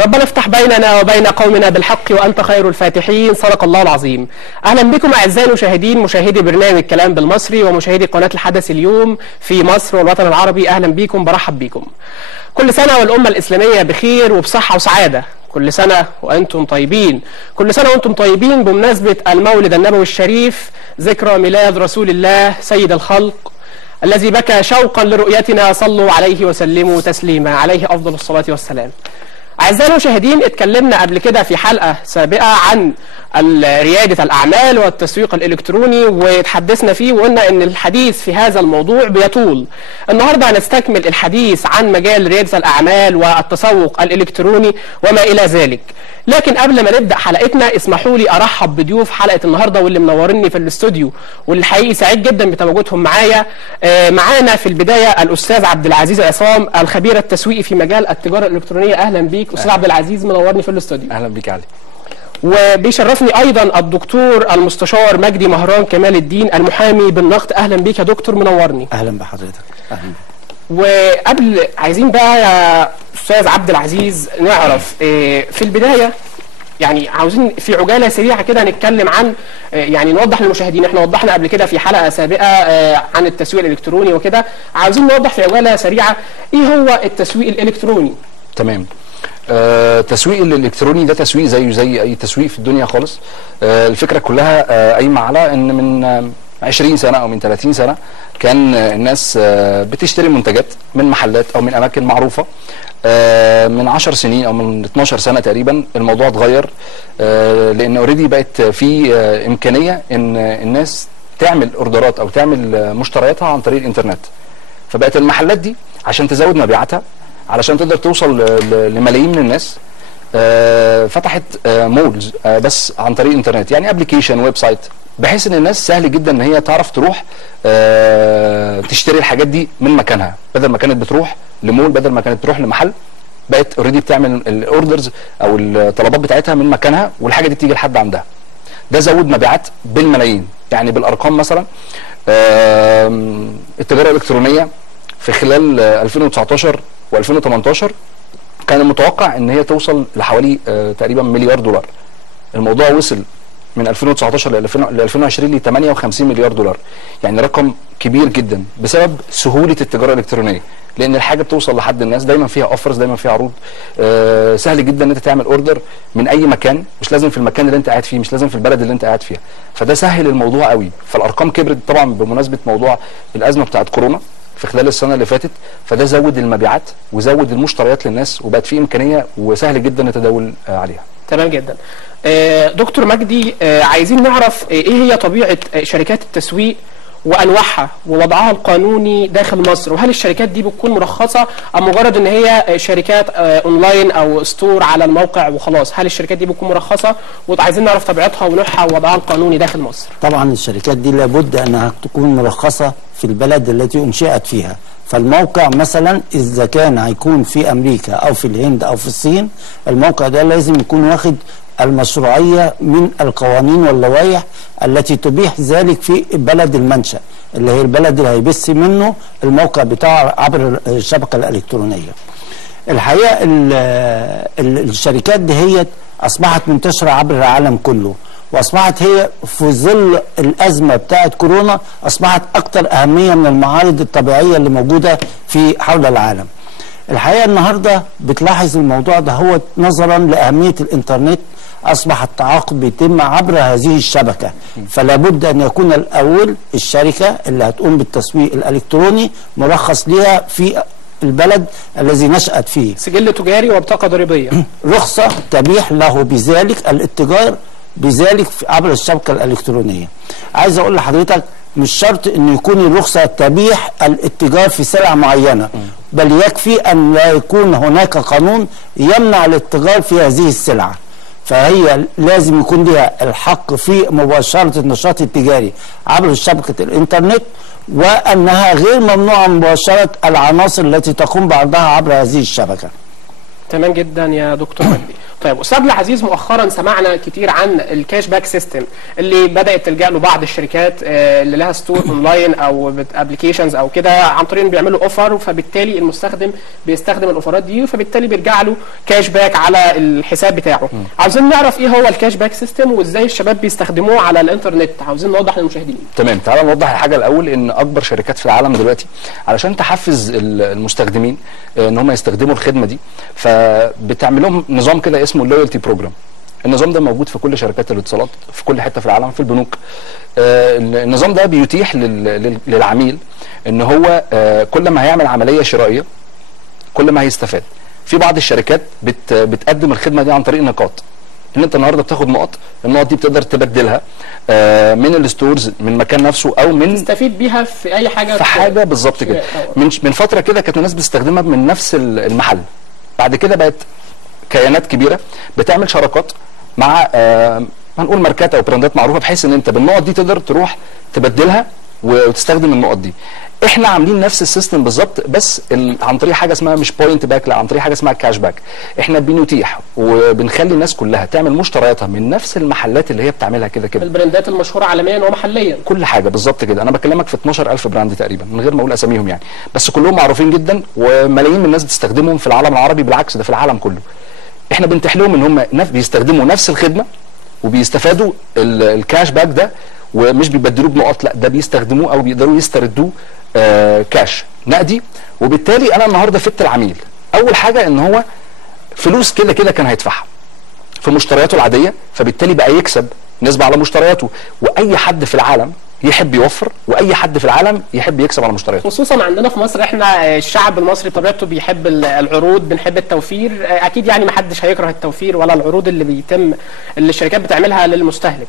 ربنا افتح بيننا وبين قومنا بالحق وأنت خير الفاتحين. صدق الله العظيم. أهلا بكم أعزائي المشاهدين، مشاهدي برنامج كلام بالمصري ومشاهدي قناة الحدث اليوم في مصر والوطن العربي. أهلا بكم، برحب بكم. كل سنة والأمة الإسلامية بخير وبصحة وسعادة. كل سنة وأنتم طيبين، كل سنة وأنتم طيبين بمناسبة المولد النبوي الشريف، ذكرى ميلاد رسول الله سيد الخلق الذي بكى شوقا لرؤيتنا. صلوا عليه وسلموا تسليما، عليه أفضل الصلاة والسلام. أعزائي المشاهدين، اتكلمنا قبل كده في حلقة سابقة عن ريادة الأعمال والتسويق الإلكتروني، وتحدثنا فيه وقلنا أن الحديث في هذا الموضوع بيطول. النهاردة هنستكمل الحديث عن مجال ريادة الأعمال والتسوق الإلكتروني وما إلى ذلك. لكن قبل ما نبدأ حلقتنا اسمحوا لي أرحب بضيوف حلقة النهاردة واللي منورني في الاستوديو، واللي حقيقي سعيد جدا بتواجدهم معايا. معانا في البداية الأستاذ عبد العزيز عصام، الخبير التسويقي في مجال التجارة الإلكترونية. أهلا بيك أستاذ عبد العزيز، منورني في الاستوديو. أهلا بيك علي. وبيشرفني ايضا الدكتور المستشار مجدي مهران كمال الدين، المحامي بالنقد. اهلا بيك يا دكتور، منورني. اهلا بحضرتك. اهلا. وقبل عايزين بقى يا استاذ عبد العزيز نعرف في البدايه، يعني عاوزين في عجاله سريعه كده نتكلم عن يعني نوضح للمشاهدين. احنا وضحنا قبل كده في حلقه سابقه عن التسويق الالكتروني وكده، عاوزين نوضح في عجاله سريعه ايه هو التسويق الالكتروني. تمام. التسويق الالكتروني ده تسويق زي اي تسويق في الدنيا خالص. الفكره كلها قايمه على ان من 20 سنه او من 30 سنه كان الناس بتشتري منتجات من محلات او من اماكن معروفه. من 10 سنين او من 12 سنه تقريبا الموضوع اتغير، لان اوريدي بقت في امكانيه ان الناس تعمل اوردرات او تعمل مشترياتها عن طريق الانترنت. فبقت المحلات دي عشان تزود مبيعاتها، علشان تقدر توصل لملايين من الناس، فتحت مولز بس عن طريق الانترنت، يعني ابلكيشن، ويب سايت، بحيث ان الناس سهل جدا ان هي تعرف تروح تشتري الحاجات دي من مكانها، بدل ما كانت بتروح لمول، بدل ما كانت بتروح لمحل، بقت اوريدي بتعمل الاوردرز او الطلبات بتاعتها من مكانها، والحاجه دي تيجي لحد عندها. ده زود مبيعات بالملايين، يعني بالارقام مثلا التجاره الالكترونيه في خلال 2019 و2018 كان المتوقع ان هي توصل لحوالي تقريبا مليار دولار. الموضوع وصل من 2019 ل 2020 ل 58 مليار دولار، يعني رقم كبير جدا بسبب سهوله التجاره الالكترونيه، لان الحاجه بتوصل لحد الناس، دايما فيها اوفرز، دايما فيها عروض. سهل جدا ان انت تعمل اوردر من اي مكان، مش لازم في المكان اللي انت قاعد فيه، مش لازم في البلد اللي انت قاعد فيها. فده سهل الموضوع قوي. فالارقام كبرت طبعا بمناسبه موضوع الازمه بتاعت كورونا في خلال السنه اللي فاتت، فده زود المبيعات وزود المشتريات للناس، وبقت في امكانيه وسهل جدا التداول عليها. تمام جدا. دكتور مجدي، عايزين نعرف ايه هي طبيعه شركات التسويق وانواعها ووضعها القانوني داخل مصر، وهل الشركات دي بتكون مرخصه ام مجرد ان هي شركات اونلاين او ستور على الموقع وخلاص؟ هل الشركات دي بتكون مرخصه؟ وعايزين نعرف طبيعتها ونوعها ووضعها القانوني داخل مصر. طبعا الشركات دي لابد انها تكون مرخصه في البلد التي انشئت فيها. فالموقع مثلا اذا كان هيكون في امريكا او في الهند او في الصين، الموقع ده لازم يكون واخد المشروعيه من القوانين واللوائح التي تبيح ذلك في بلد المنشأ، اللي هي البلد اللي هيبث منه الموقع بتاعه عبر الشبكه الالكترونيه. الحقيقه الشركات دي هي اصبحت منتشره عبر العالم كله، واصبحت هي في ظل الازمه بتاعت كورونا اصبحت اكثر اهميه من المعارض الطبيعيه اللي موجوده في حول العالم. الحقيقه النهارده بتلاحظ الموضوع ده هو نظرا لاهميه الانترنت، اصبح التعاقد بيتم عبر هذه الشبكه، فلا بد ان يكون الاول الشركه اللي هتقوم بالتسويق الالكتروني مرخص ليها في البلد الذي نشأت فيه، سجل تجاري وبطاقه ضريبيه، رخصه تبيح له بذلك الاتجار بذلك عبر الشبكه الالكترونيه. عايز اقول لحضرتك مش شرط ان يكون الرخصه تبيح الاتجار في سلع معينه، بل يكفي ان لا يكون هناك قانون يمنع الاتجار في هذه السلعه. فهي لازم يكون لها الحق في مباشره النشاط التجاري عبر شبكه الانترنت، وانها غير ممنوعه مباشره العناصر التي تقوم بعرضها عبر هذه الشبكه. تمام جدا يا دكتور مجدي. طيب استاذ العزيز، مؤخرا سمعنا كتير عن الكاش باك سيستم اللي بدات تلجا له بعض الشركات اللي لها ستور اونلاين او ابلكيشنز او كده، عن طريق بيعملوا اوفر، فبالتالي المستخدم بيستخدم الاوفرات دي فبالتالي بيرجع له كاش باك على الحساب بتاعه. عاوزين نعرف ايه هو الكاش باك سيستم وازاي الشباب بيستخدموه على الانترنت، عاوزين نوضح للمشاهدين. تمام، تعالى نوضح الحاجه الاول ان اكبر شركات في العالم دلوقتي علشان تحفز المستخدمين ان هم يستخدموا الخدمه دي، فبتعمل لهم نظام كده اسمه اللويالتي بروجرام. النظام ده موجود في كل شركات الاتصالات في كل حته في العالم، في البنوك. النظام ده بيتيح للعميل ان هو كل ما هيعمل عمليه شرائيه كل ما هيستفاد. في بعض الشركات بتقدم الخدمه دي عن طريق نقاط، ان انت النهارده بتاخد النقط دي بتقدر تبدلها من الستورز من مكان نفسه او من تستفيد بيها في اي حاجه، في حاجه بالظبط كده. من فتره كده كانت الناس بتستخدمها من نفس المحل، بعد كده بقت كيانات كبيره بتعمل شراكات مع هنقول ماركات او براندات معروفه، بحيث ان انت بالنقط دي تقدر تروح تبدلها وتستخدم النقط دي. احنا عاملين نفس السيستم بالظبط، بس عن طريق حاجه اسمها مش بوينت باك، لا، عن طريق حاجه اسمها كاش باك. احنا بنتيح وبنخلي الناس كلها تعمل مشترياتها من نفس المحلات اللي هي بتعملها كده كده، البراندات المشهوره عالميا ومحليا، كل حاجه بالظبط كده. انا بكلمك في 12000 براند تقريبا من غير ما اقول اساميهم يعني، بس كلهم معروفين جدا وملايين من الناس بتستخدمهم في العالم العربي، بالعكس ده في العالم كله. احنا بنتيح لهم ان هم بيستخدموا نفس الخدمه وبيستفادوا الكاش باك ده، ومش بيبدلوه بنقط، لا، ده بيستخدموه او بيقدروا يستردوه كاش نقدي. وبالتالي انا النهارده فدت العميل. اول حاجه ان هو فلوس كده كده كان هيدفعها في مشترياته العاديه، فبالتالي بقى يكسب نسبه على مشترياته. واي حد في العالم يحب يوفر، واي حد في العالم يحب يكسب على مشترياته. خصوصا عندنا في مصر، احنا الشعب المصري بطبيعته بيحب العروض، بنحب التوفير، اكيد يعني ما حدش هيكره التوفير ولا العروض اللي اللي الشركات بتعملها للمستهلك.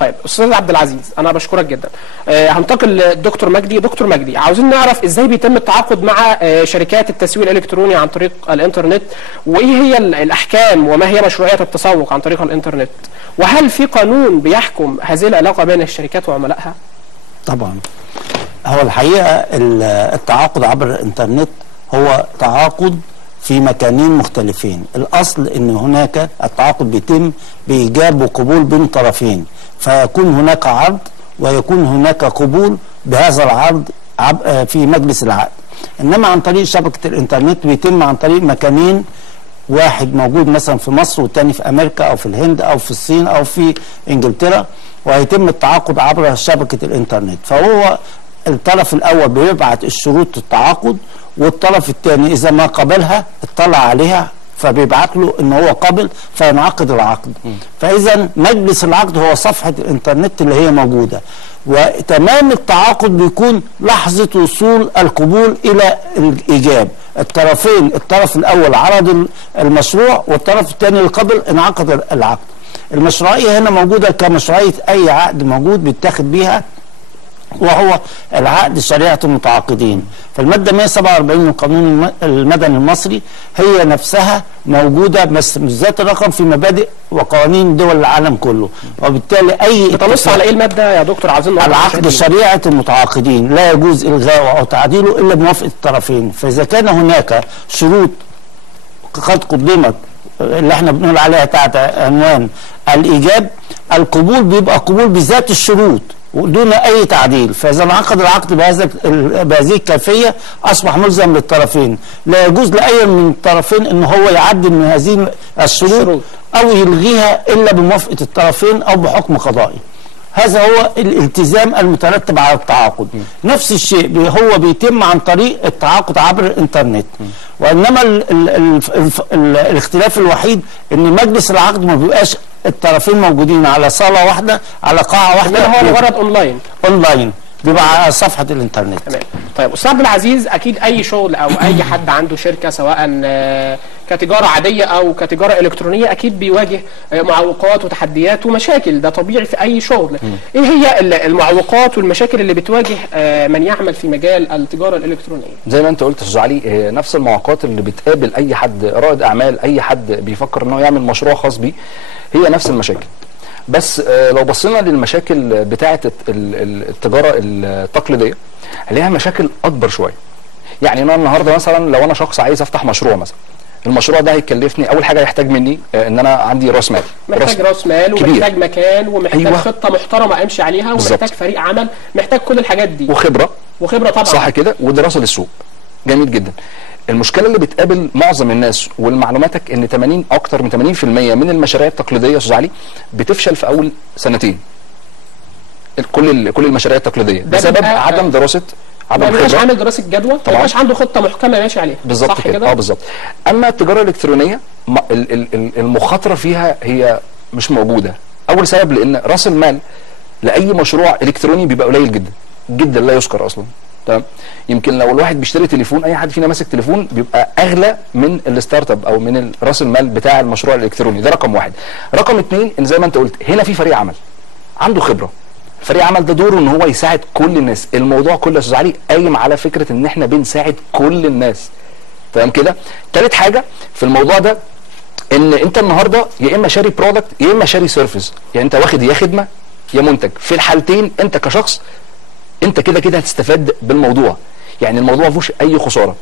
طيب استاذ عبد العزيز، انا بشكرك جدا. هنتقل للدكتور مجدي. دكتور مجدي، عاوزين نعرف ازاي بيتم التعاقد مع شركات التسويق الالكتروني عن طريق الانترنت، وايه هي الاحكام وما هي مشروعيات التسوق عن طريق الانترنت، وهل في قانون بيحكم هذه العلاقه بين الشركات وعملائها؟ طبعا. هو الحقيقه التعاقد عبر الانترنت هو تعاقد في مكانين مختلفين. الاصل ان هناك التعاقد بيتم بايجاب وقبول بين طرفين، فيكون هناك عرض ويكون هناك قبول بهذا العرض في مجلس العقد. انما عن طريق شبكه الانترنت بيتم عن طريق مكانين، واحد موجود مثلا في مصر والثاني في امريكا او في الهند او في الصين او في انجلترا، ويتم التعاقد عبر شبكه الانترنت. فهو الطرف الاول بيبعت الشروط التعاقد، والطرف الثاني اذا ما قبلها اطلع عليها فبيبعت له ان هو قبل فينعقد العقد. فاذا مجلس العقد هو صفحه الانترنت اللي هي موجوده، وتمام التعاقد بيكون لحظه وصول القبول الى الايجاب. الطرفين، الطرف الاول عرض المشروع والطرف الثاني اللي قبل انعقد العقد. المشروعيه هنا موجوده كمشروعيه اي عقد موجود بيتاخد بيها، وهو العقد شريعة المتعاقدين. فالمادة 147 من القانون المدني المصري هي نفسها موجودة بس مش ذات الرقم في مبادئ وقوانين دول العالم كله، وبالتالي أي بتنص على إيه المادة يا دكتور؟ عايزين العقد شريعة المتعاقدين لا يجوز إلغاؤه أو تعديله إلا بموافقة الطرفين. فإذا كان هناك شروط قد قدمت اللي احنا بنقول عليها تحت عنوان الإيجاب، القبول بيبقى قبول بذات الشروط ودون اي تعديل. فاذا انعقد العقد بهذه الكيفيه اصبح ملزم للطرفين، لا يجوز لاي من الطرفين ان هو يعدل من هذه الشروط او يلغيها الا بموافقه الطرفين او بحكم قضائي. هذا هو الالتزام المترتب على التعاقد. نفس الشيء هو بيتم عن طريق التعاقد عبر الانترنت، وانما الاختلاف الوحيد ان مجلس العقد ما بيبقاش الطرفين موجودين على صاله واحده على قاعه واحده، هو مجرد اونلاين بيبقى على صفحه الانترنت. تمام. طيب استاذ عبد العزيز، اكيد اي شغل او اي حد عنده شركه سواء كتجاره عاديه او كتجاره الكترونيه اكيد بيواجه معوقات وتحديات ومشاكل، ده طبيعي في اي شغل. ايه هي المعوقات والمشاكل اللي بتواجه من يعمل في مجال التجاره الالكترونيه؟ زي ما انت قلت يا استاذ علي، نفس المعوقات اللي بتقابل اي حد رائد اعمال، اي حد بيفكر ان هو يعمل مشروع خاص بيه، هي نفس المشاكل. بس لو بصينا للمشاكل بتاعه التجاره التقليديه عليها مشاكل اكبر شويه. يعني انا النهارده مثلا لو انا شخص عايز افتح مشروع مثلا، المشروع ده هيكلفني اول حاجه، يحتاج مني ان انا عندي راس مال، محتاج راس مال ومحتاج مكان ومحتاج أيوة. خطه محترمه امشي عليها ومحتاج فريق عمل، محتاج كل الحاجات دي وخبره طبعا، صح كده، ودراسه للسوق. جميل جدا. المشكله اللي بتقابل معظم الناس والمعلوماتك ان اكتر من 80% من المشاريع التقليديه يا استاذ علي بتفشل في اول سنتين. كل المشاريع التقليديه بسبب عدم دراسه، عدم خبره، ما يبقاش عامل دراسه جدوى، ما يبقاش عنده خطه محكمه ماشي عليها. بالظبط كده. بالظبط. اما التجاره الالكترونيه المخاطره فيها هي مش موجوده. اول سبب لان راس المال لاي مشروع الكتروني بيبقى قليل جدا جدا، لا يذكر اصلا. تمام. يمكن لو الواحد بيشتري تليفون، اي حد فينا ماسك تليفون بيبقى اغلى من الستارت اب او من راس المال بتاع المشروع الالكتروني. ده رقم واحد. رقم اتنين، ان زي ما انت قلت هنا في فريق عمل عنده خبره. فريق عمل ده دوره ان هو يساعد كل الناس. الموضوع كله يا استاذ علي قايم على فكره ان احنا بنساعد كل الناس. تمام كده. تالت حاجه في الموضوع ده ان انت النهارده يا اما شاري برودكت يا اما شاري سيرفيس، يعني انت واخد يا خدمه يا منتج. في الحالتين انت كشخص انت كده كده هتستفاد بالموضوع، يعني الموضوع ما فيهوش اي خساره.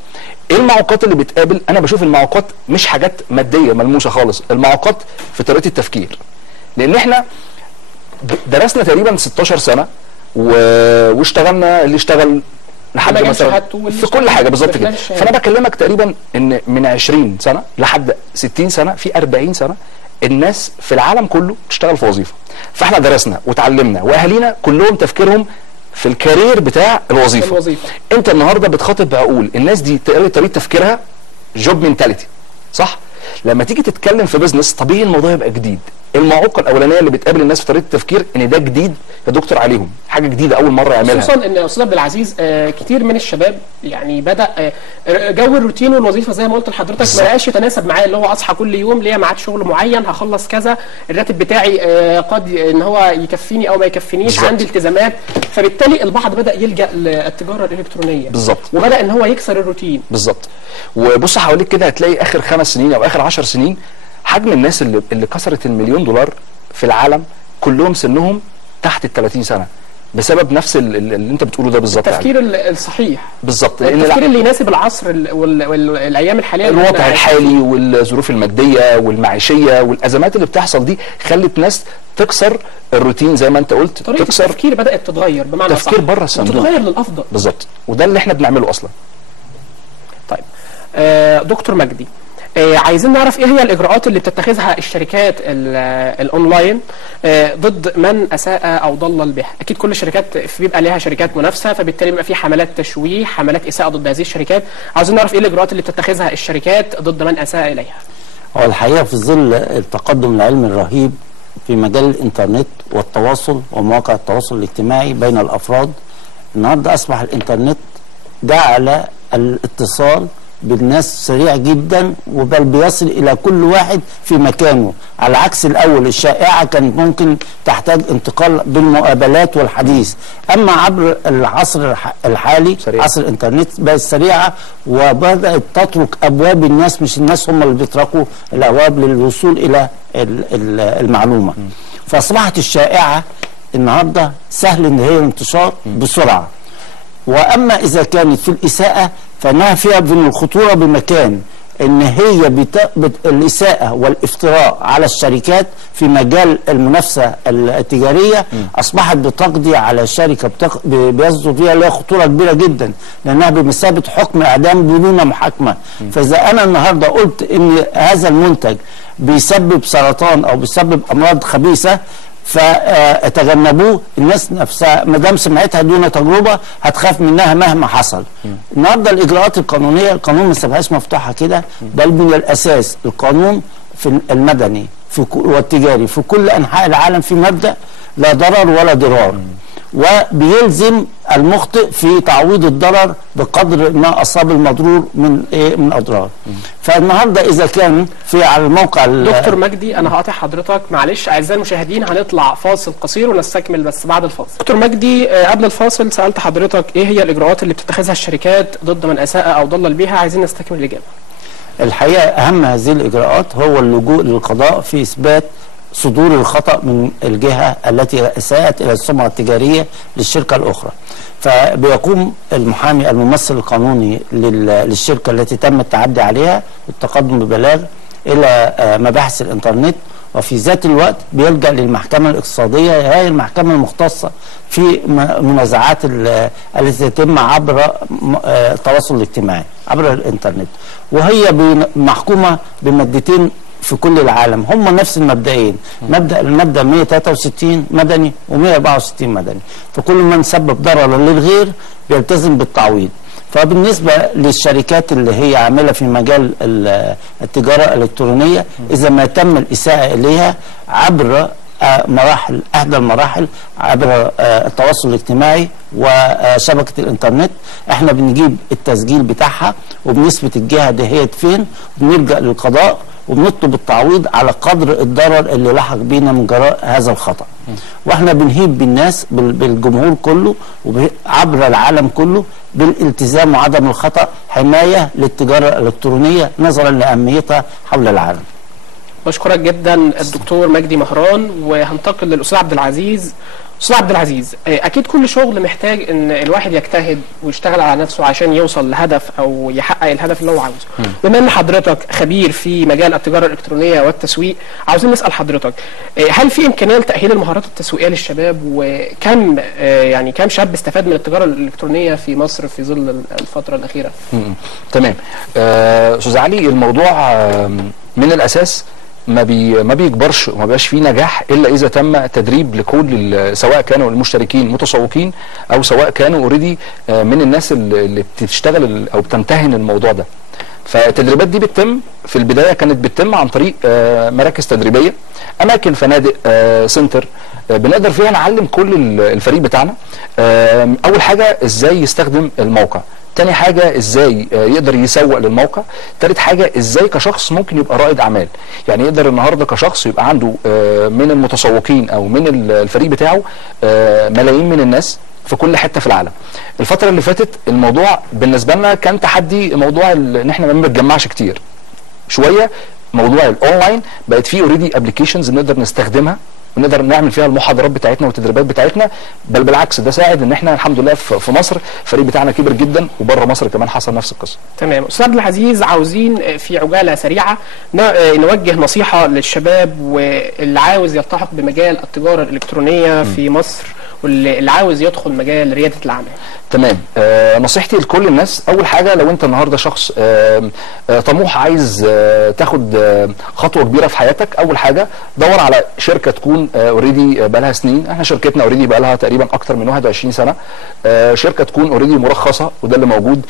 ايه المعوقات اللي بتقابل؟ انا بشوف المعوقات مش حاجات ماديه ملموسه خالص، المعوقات في طريقه التفكير. لان احنا درسنا تقريبا 16 سنه واشتغلنا، اللي اشتغل لحد مثلا في كل حاجه بالظبط كده. فانا بكلمك تقريبا ان من 20 سنه لحد 60 سنه، في 40 سنه الناس في العالم كله بتشتغل في وظيفه. فاحنا درسنا وتعلمنا، واهالينا كلهم تفكيرهم في الكارير بتاع الوظيفه. انت النهارده بتخاطب بعقول الناس دي، طريقه تفكيرها جوب مينتاليتي، صح؟ لما تيجي تتكلم في بزنس طبيعي الموضوع يبقى جديد. المعوقه الاولانيه اللي بتقابل الناس في طريقه التفكير ان ده جديد يا دكتور عليهم، حاجه جديده اول مره يعملها. خصوصا ان استاذ عبد العزيز كتير من الشباب يعني بدا جو الروتين والوظيفه زي ما قلت لحضرتك ما بقاش يتناسب معاه، اللي هو اصحى كل يوم ليا ميعاد شغل معين، هخلص كذا، الراتب بتاعي قد ان هو يكفيني او ما يكفينيش، بالزبط. عندي التزامات. فبالتالي البعض بدا يلجا للتجاره الالكترونيه بالظبط، وبدا ان هو يكسر الروتين بالظبط. وبص حواليك كده هتلاقي اخر 5 سنين او اخر 10 سنين حجم الناس اللي كسرت $1,000,000 في العالم كلهم سنهم تحت ال 30 سنه، بسبب نفس اللي انت بتقوله ده بالظبط. التفكير يعني الصحيح بالظبط، التفكير اللي يناسب العصر والايام الحاليه، الوضع الحالي والظروف الماديه والمعيشيه والازمات اللي بتحصل دي خلت ناس تكسر الروتين زي ما انت قلت. طريقه التفكير بدات تتغير، بمعنى تفكير بره الصندوق، تتغير للافضل بالظبط، وده اللي احنا بنعمله اصلا. طيب دكتور مجدي، عايزين نعرف ايه هي الاجراءات اللي بتتخذها الشركات الاونلاين ضد من اساء او ضلل بها. اكيد كل الشركات بيبقى لها شركات منافسه، فبالتالي بيبقى في حملات تشويه، حملات اساءه ضد هذه الشركات. عايزين نعرف ايه الاجراءات اللي بتتخذها الشركات ضد من اساء اليها. هو الحقيقه في ظل التقدم العلمي الرهيب في مجال الانترنت والتواصل ومواقع التواصل الاجتماعي بين الافراد، النهارده اصبح الانترنت جعل الاتصال بالناس سريع جدا، وبل بيصل الى كل واحد في مكانه، على عكس الاول الشائعه كانت ممكن تحتاج انتقال بالمقابلات والحديث. اما عبر العصر الحالي سريع. عصر الانترنت بقت سريعه، وبدات تترك ابواب الناس، مش الناس هم اللي بيتركوا الابواب للوصول الى المعلومه. فاصبحت الشائعه النهارده سهل ان هي انتشار بسرعه. واما اذا كانت في الاساءه فانها فيها من الخطوره بمكان ان هي الاساءه والافتراء على الشركات في مجال المنافسه التجاريه اصبحت بتقضي على شركه بيصدر فيها لها خطوره كبيره جدا، لانها بمثابه حكم اعدام بدون محاكمه. فاذا انا النهارده قلت ان هذا المنتج بيسبب سرطان او بيسبب امراض خبيثه فتجنبوه، الناس نفسها ما دام سمعتها دون تجربه هتخاف منها مهما حصل. النهارده الاجراءات القانونيه، القانون ما سابهاش مفتوحه كده، بل من الاساس القانون في المدني والتجاري في كل انحاء العالم في مبدا لا ضرر ولا ضرار، وبيلزم المخطئ في تعويض الضرر بقدر ما اصاب المضرور من اضرار. فالنهارده اذا كان في على الموقع دكتور مجدي، انا هقاطع حضرتك معلش، اعزائي المشاهدين هنطلع فاصل قصير ونستكمل بس بعد الفاصل. دكتور مجدي، قبل الفاصل سالت حضرتك ايه هي الاجراءات اللي بتتخذها الشركات ضد من اساء او ضلل بها، عايزين نستكمل الاجابه. الحقيقه اهم هذه الاجراءات هو اللجوء للقضاء في اثبات صدور الخطأ من الجهة التي اساءت الى السمعة التجارية للشركة الاخرى. فبيقوم المحامي الممثل القانوني للشركة التي تم التعدي عليها بالتقدم ببلاغ الى مباحث الانترنت، وفي ذات الوقت بيلجأ للمحكمة الاقتصادية، هي المحكمة المختصة في منازعات التي تتم عبر التواصل الاجتماعي عبر الانترنت، وهي محكومة بمادتين في كل العالم، هم نفس المبدئين، المبدأ 163 مدني و164 مدني، فكل من سبب ضررا للغير بيلتزم بالتعويض. فبالنسبة للشركات اللي هي عاملة في مجال التجارة الإلكترونية، إذا ما تم الإساءة إليها عبر مراحل، إحدى المراحل عبر التواصل الاجتماعي وشبكة الإنترنت، إحنا بنجيب التسجيل بتاعها وبنثبت الجهة دهيت فين، وبنلجأ للقضاء وبنطلب التعويض على قدر الضرر اللي لحق بينا من جراء هذا الخطأ. واحنا بنهيب بالناس بالجمهور كله عبر العالم كله بالالتزام وعدم الخطأ حماية للتجارة الإلكترونية نظرا لأهميتها حول العالم. بشكرك جدا الدكتور مجدي مهران، وهنتقل للأستاذ عبد العزيز. أستاذ عبد العزيز، أكيد كل شغل محتاج إن الواحد يجتهد ويشتغل على نفسه عشان يوصل لهدف أو يحقق الهدف اللي هو عاوزه. بما إن حضرتك خبير في مجال التجارة الإلكترونية والتسويق، عاوزين نسأل حضرتك هل في إمكانية لتأهيل المهارات التسويقية للشباب، وكم يعني كم شاب استفاد من التجارة الإلكترونية في مصر في ظل الفترة الأخيرة؟ تمام. أستاذ علي، الموضوع من الأساس ما بيكبرش وما بيبقاش فيه نجاح الا اذا تم تدريب لكل، سواء كانوا المشتركين متسوقين او سواء كانوا اوريدي من الناس اللي بتشتغل او بتمتهن الموضوع ده. فالتدريبات دي بتتم في البدايه، كانت بتتم عن طريق مراكز تدريبيه، اماكن، فنادق، سنتر، بنقدر فيها نعلم كل الفريق بتاعنا اول حاجه ازاي يستخدم الموقع، تاني حاجة ازاي يقدر يسوق للموقع، تالت حاجة ازاي كشخص ممكن يبقى رائد اعمال، يعني يقدر النهاردة كشخص يبقى عنده من المتسوقين او من الفريق بتاعه ملايين من الناس في كل حتة في العالم. الفترة اللي فاتت الموضوع بالنسبة لنا كان تحدي، موضوع ان احنا ما بنتجمعش كتير شوية. موضوع الاونلاين بقت فيه اوريدي ابلكيشنز نقدر نستخدمها ونقدر نعمل فيها المحاضرات بتاعتنا والتدريبات بتاعتنا، بل بالعكس ده ساعد ان احنا الحمد لله في مصر الفريق بتاعنا كبر جدا، وبره مصر كمان حصل نفس القصه. تمام. استاذ عبد العزيز، عاوزين في عجاله سريعه نوجه نصيحه للشباب واللي عاوز يلتحق بمجال التجاره الالكترونيه في مصر، واللي عاوز يدخل مجال رياده الاعمال. تمام. نصيحتي لكل الناس، اول حاجه لو انت النهارده شخص طموح عايز تاخد خطوه كبيره في حياتك، اول حاجه دور على شركه تكون اوريدي بقى لها سنين. احنا شركتنا اوريدي بقى لها تقريبا اكتر من 21 سنه. شركه تكون اوريدي مرخصه وده اللي موجود.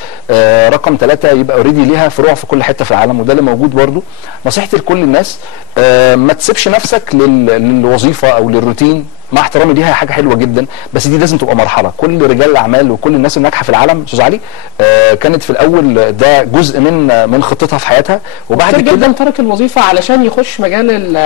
رقم 3 يبقى اوريدي ليها فروع في كل حته في العالم وده اللي موجود برضو. نصيحتي لكل الناس ما تسيبش نفسك للوظيفه او للروتين، مع احترامي ليها حاجه حلوه جدا، بس دي لازم تبقى مرحله. كل رجال الاعمال وكل الناس الناجحه في العالم استاذ علي كانت في الاول ده جزء من خطتها في حياتها، وبعد كده جدا ترك الوظيفه علشان يخش مجال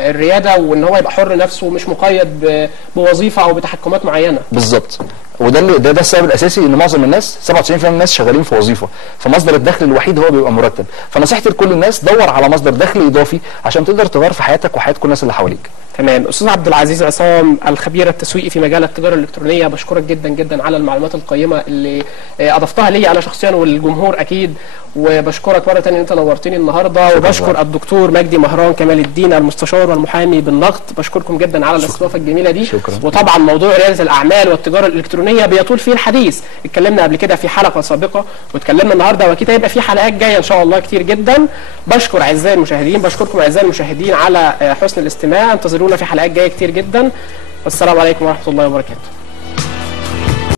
الرياده، وان هو يبقى حر نفسه ومش مقيد بوظيفه او بتحكمات معينه. بالظبط. وده ده السبب الاساسي ان معظم الناس 97% من الناس شغالين في وظيفه، فمصدر الدخل الوحيد هو بيبقى مرتب. فنصيحتي لكل الناس دور على مصدر دخل اضافي عشان تقدر تغير في حياتك وحياه كل الناس اللي حواليك. تمام. استاذ عبد العزيز عصام، الخبير التسويقي في مجال التجاره الالكترونيه، بشكرك جدا جدا على المعلومات القيمه اللي اضفتها لي انا شخصيا والجمهور اكيد، وبشكرك مره ثانيه ان انت نورتني النهارده، وبشكر الدكتور مجدي مهران كمال الدين المستشار والمحامي بالنقد، بشكركم جدا على الاستضافه الجميله دي. شكرا. وطبعا موضوع رياده الاعمال والتجاره الالكترونيه بيطول فيه الحديث، اتكلمنا قبل كده في حلقه سابقه واتكلمنا النهارده، واكيد هيبقى في حلقات جايه ان شاء الله كتير جدا. بشكر اعزائي المشاهدين، بشكركم اعزائي المشاهدين على حسن الاستماع، انتظرونا في حلقات جايه كتير جدا، والسلام عليكم ورحمه الله وبركاته.